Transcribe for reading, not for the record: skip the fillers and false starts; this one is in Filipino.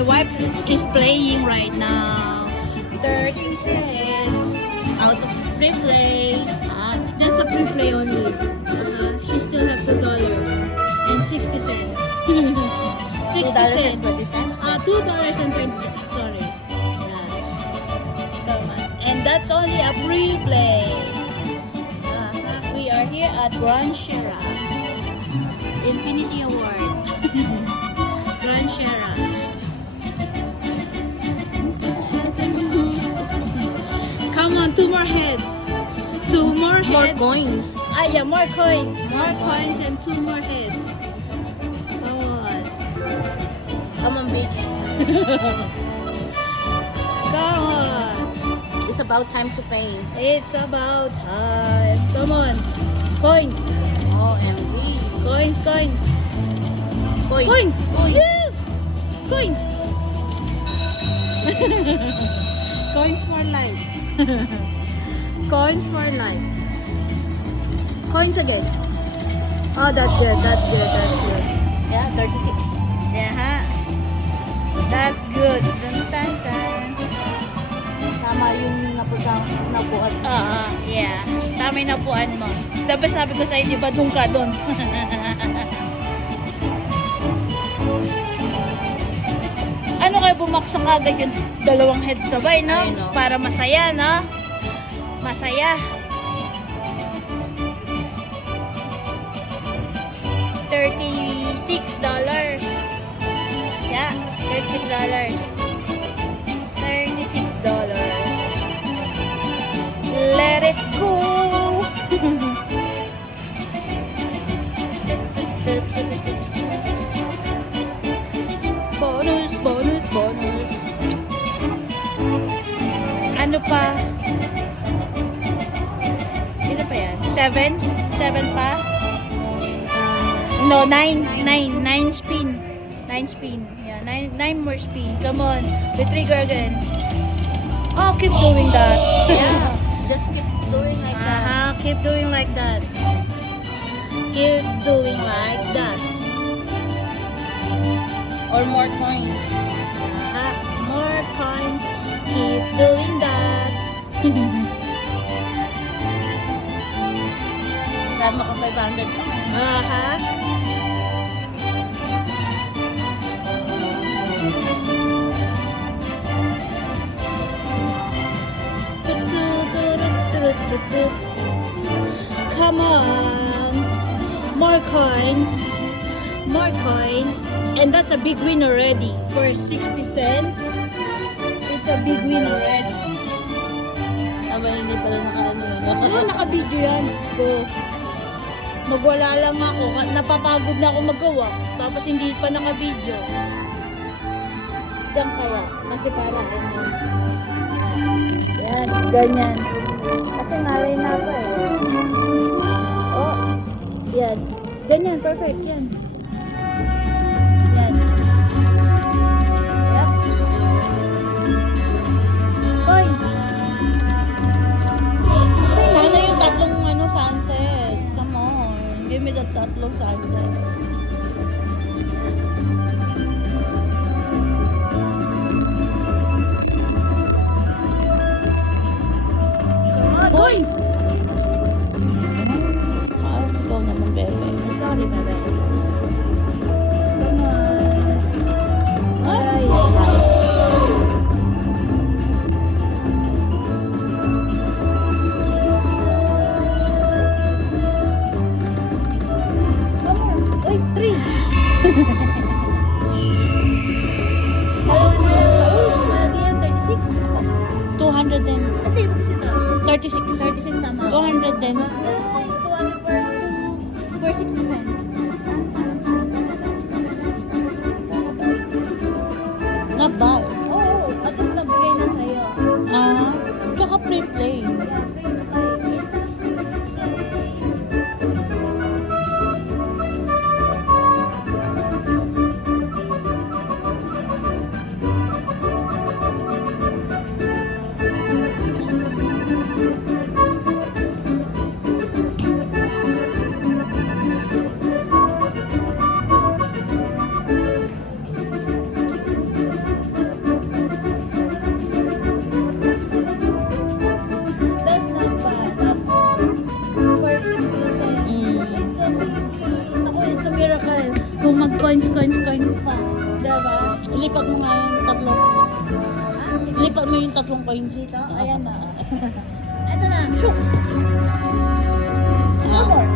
my wife is playing right now. 13 heads out of free play. That's a free play only. She still has $2 and 60 cents. 60 cents. $2.20. Sorry. Come on. And that's only a free play. We are here at Grand Sierra. Infinity Award. Grand Sierra. Come on, 2 more heads. 2 more heads. More coins. Yeah, more coins. More coins and 2 more heads. Come on. Come on, bitch. Come on. It's about time to pay. It's about time. Come on. Coins. OMG. Coins, coins. Coins. Coins. Coins. Yes. Coins. Coins for life. Coins for life. Coins again. Oh, that's good. That's good. That's good. Yeah, 36. Yeah. That's good. Dun, dun, dun. Tama yung napuan. Yeah. Tama yung napuan mo. Tapos sabi ko sa'yo, di ba doon ka doon? Ano kayo bumaksak agad yung 2 head sabay, no? I know. Para masaya, no? Masaya. $36. Yeah, $36. $36. Let it go. Bonus, bonus, bonus. Ano pa? Ilan pa yan? 7? 7 pa? No, 9 spin. 9 spin. Yeah, 9 more spin. Come on. The trigger again. Oh, keep doing that. Yeah. Just keep doing like that. Keep doing like that. Keep doing like that. Or more coins. More coins. Keep doing that. Kaya maka 500 pa. Come on. More coins. More coins. And that's a big win already. For 60 cents. It's a big win already. Tama, hindi pala naka-ano. Oo, naka-video yan. So, magwala lang ako. Napapagod na ako magawa. Tapos hindi pa naka-video. Diyan kaya. Kasi para ano. Yan, ganyan. Kasi ngalay na ako eh. Oh, yan. Ganyan, perfect. Yan. Yan. Yep. Coins. Sana yung tatlong sunset. Come on. Give me the tatlong sunset. Coins! Let's go naman, bebe. Sorry, bebe. Come on. Ay, ay, ay. Come on. Ay, 3. Malaki yan, 36. 200 din. Hindi, kasi ito. 36. 36 tama. 200 din. Nice, 200 for 60 cents. Not bad. Oo, at least nagbigay na sa'yo. Tsaka pre-play. coins pa. Diba? Lipat mo nga yung tatlo. Lipat mo yung tatlong coins. Dito? Ayan na. Ito na. Shoot! Ah. One more.